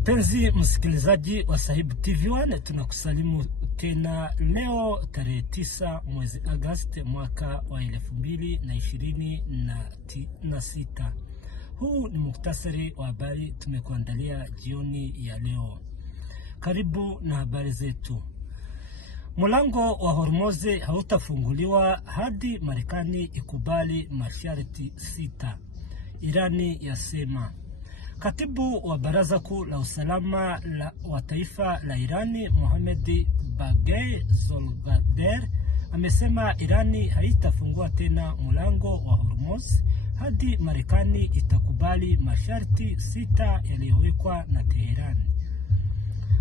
Mpenzi msikilizaji wa Sahibu TV1, tunakusalimu tena leo tarehe 9 mwezi Agosti mwaka wa 2026. Huu ni muktasari wa habari tumekuandalia jioni ya leo. Karibu na habari zetu. Mlango wa Hormuz hautafunguliwa hadi Marekani ikubali masharti 6, Irani yasema. Katibu wa Baraza Kuu la Usalama wa Taifa la Irani, Mohammad Bagheri Zolgadeh, amesema Irani haitafungua tena mlango wa Hormuz hadi Marekani itakubali masharti 6 yaliyowekwa na Teherani.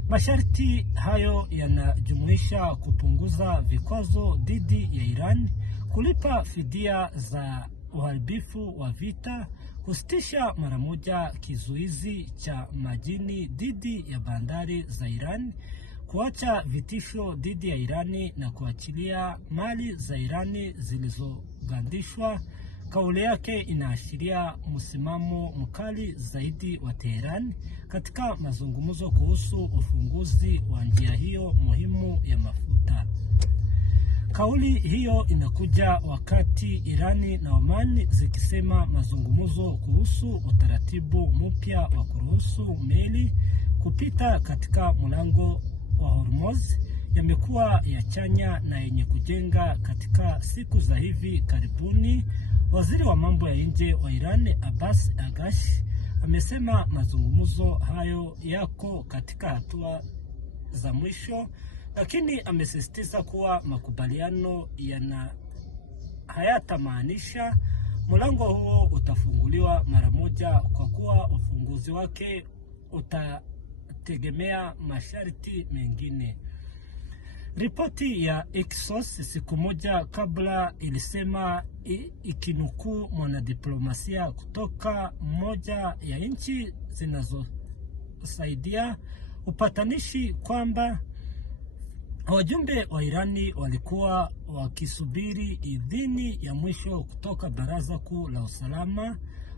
Masharti hayo yanajumuisha kupunguza vikwazo dhidi ya Iran, kulipa fidia za uharibifu wa vita, kusitisha mara moja kizuizi cha majini dhidi ya bandari za Iran, kuacha vitisho dhidi ya Irani na kuachilia mali za Irani zilizogandishwa. Kauli yake inaashiria msimamo mkali zaidi wa Teherani katika mazungumzo kuhusu ufunguzi wa njia hiyo muhimu ya mafuta. Kauli hiyo inakuja wakati Irani na Oman zikisema mazungumzo kuhusu utaratibu mpya wa kuruhusu meli kupita katika mlango wa Hormuz yamekuwa ya chanya na yenye kujenga katika siku za hivi karibuni. Waziri wa mambo ya nje wa Iran, Abbas Araghchi, amesema mazungumzo hayo yako katika hatua za mwisho, lakini amesisitiza kuwa makubaliano hayatamaanisha mlango huo utafunguliwa mara moja, kwa kuwa ufunguzi wake utategemea masharti mengine. Ripoti ya Axios siku moja kabla ilisema, ikinukuu mwanadiplomasia kutoka moja ya nchi zinazosaidia upatanishi, kwamba wajumbe wa Irani walikuwa wakisubiri idhini ya mwisho kutoka Baraza Kuu la Usalama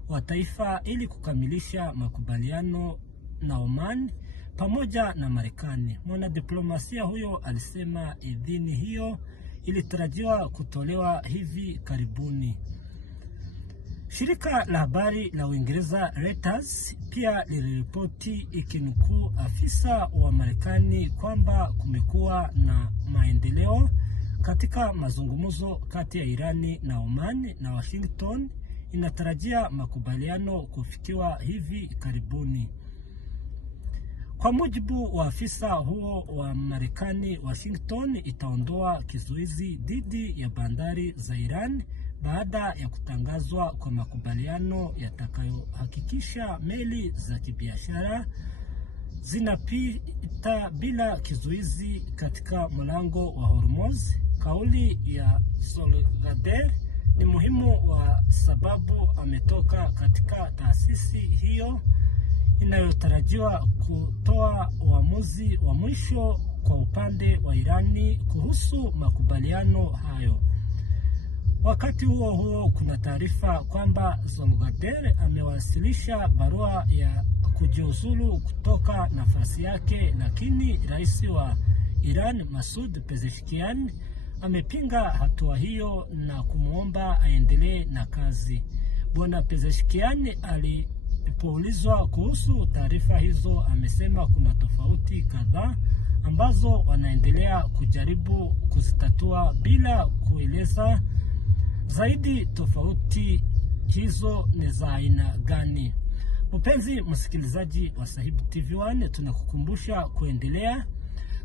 wa Taifa ili kukamilisha makubaliano na Oman pamoja na Marekani. Mwanadiplomasia huyo alisema idhini hiyo ilitarajiwa kutolewa hivi karibuni. Shirika la habari la Uingereza Reuters pia liliripoti ikinukuu afisa wa Marekani kwamba kumekuwa na maendeleo katika mazungumzo kati ya Irani na Oman, na Washington inatarajia makubaliano kufikiwa hivi karibuni. Kwa mujibu wa afisa huo wa Marekani, Washington itaondoa kizuizi dhidi ya bandari za Iran baada ya kutangazwa kwa makubaliano yatakayohakikisha meli za kibiashara zinapita bila kizuizi katika mlango wa Hormuz. Kauli ya Zolgadeh ni muhimu kwa sababu ametoka katika taasisi hiyo inayotarajiwa kutoa uamuzi wa mwisho kwa upande wa Irani kuhusu makubaliano hayo. Wakati huo huo, kuna taarifa kwamba Zolgadeh amewasilisha barua ya kujiuzulu kutoka nafasi yake, lakini rais wa Iran Masoud Pezeshkian amepinga hatua hiyo na kumwomba aendelee na kazi. Bwana Pezeshkian alipoulizwa kuhusu taarifa hizo, amesema kuna tofauti kadhaa ambazo wanaendelea kujaribu kuzitatua bila kueleza zaidi tofauti hizo ni za aina gani. Mpenzi msikilizaji wa Sahibu TV1, tunakukumbusha kuendelea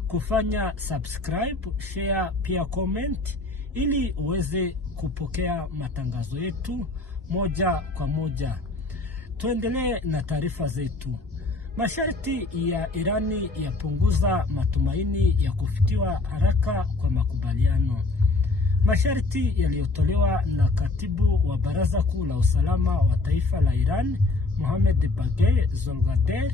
kufanya subscribe, share, pia comment ili uweze kupokea matangazo yetu moja kwa moja. Tuendelee na taarifa zetu. Masharti ya Irani yapunguza matumaini ya kufikiwa haraka kwa makubaliano. Masharti yaliyotolewa na katibu wa Baraza Kuu la Usalama wa Taifa la Iran, Mohammad Bagheri Zolgadeh,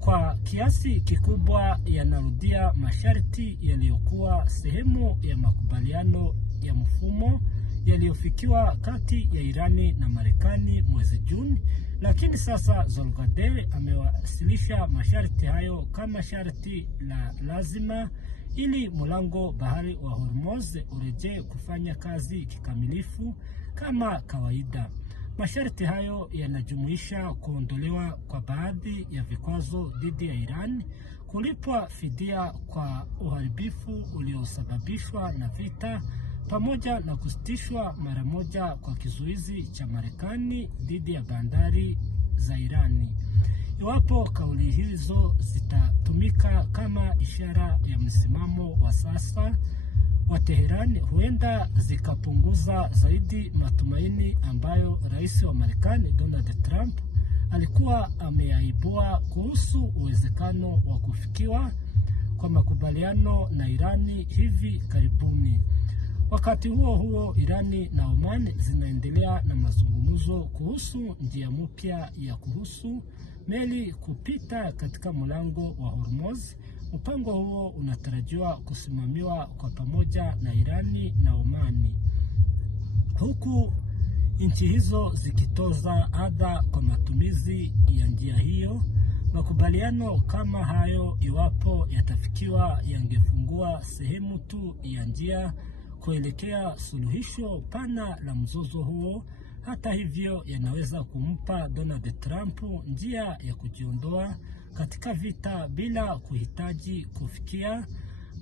kwa kiasi kikubwa yanarudia masharti yaliyokuwa sehemu ya makubaliano ya mfumo yaliyofikiwa kati ya Irani na Marekani mwezi Juni, lakini sasa Zolgadeh amewasilisha masharti hayo kama sharti la lazima ili mlango bahari wa Hormuz urejee kufanya kazi kikamilifu kama kawaida. Masharti hayo yanajumuisha kuondolewa kwa baadhi ya vikwazo dhidi ya Iran, kulipwa fidia kwa uharibifu uliosababishwa na vita, pamoja na kusitishwa mara moja kwa kizuizi cha Marekani dhidi ya bandari za Irani. Iwapo kauli hizo zitatumika kama ishara ya msimamo wa sasa wa Teherani, huenda zikapunguza zaidi matumaini ambayo rais wa Marekani Donald Trump alikuwa ameyaibua kuhusu uwezekano wa kufikiwa kwa makubaliano na Irani hivi karibuni. Wakati huo huo, Irani na Oman zinaendelea na mazungumzo kuhusu njia mpya ya kuhusu meli kupita katika mlango wa Hormuz. Mpango huo unatarajiwa kusimamiwa kwa pamoja na Irani na Omani, huku nchi hizo zikitoza adha kwa matumizi ya njia hiyo. Makubaliano kama hayo, iwapo yatafikiwa, yangefungua sehemu tu ya njia kuelekea suluhisho pana la mzozo huo. Hata hivyo, yanaweza kumpa Donald Trump njia ya kujiondoa katika vita bila kuhitaji kufikia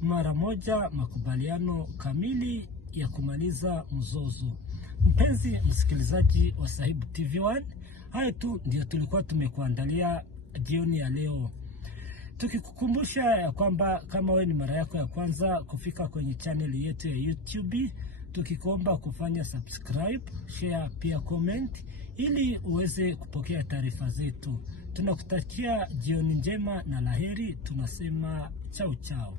mara moja makubaliano kamili ya kumaliza mzozo. Mpenzi msikilizaji wa Sahibu TV1, hayo tu ndio tulikuwa tumekuandalia jioni ya leo, tukikukumbusha ya kwamba kama wewe ni mara yako ya kwanza kufika kwenye channel yetu ya YouTube, tukikuomba kufanya subscribe, share, pia comment ili uweze kupokea taarifa zetu. Tunakutakia jioni njema na laheri. Tunasema chao chao.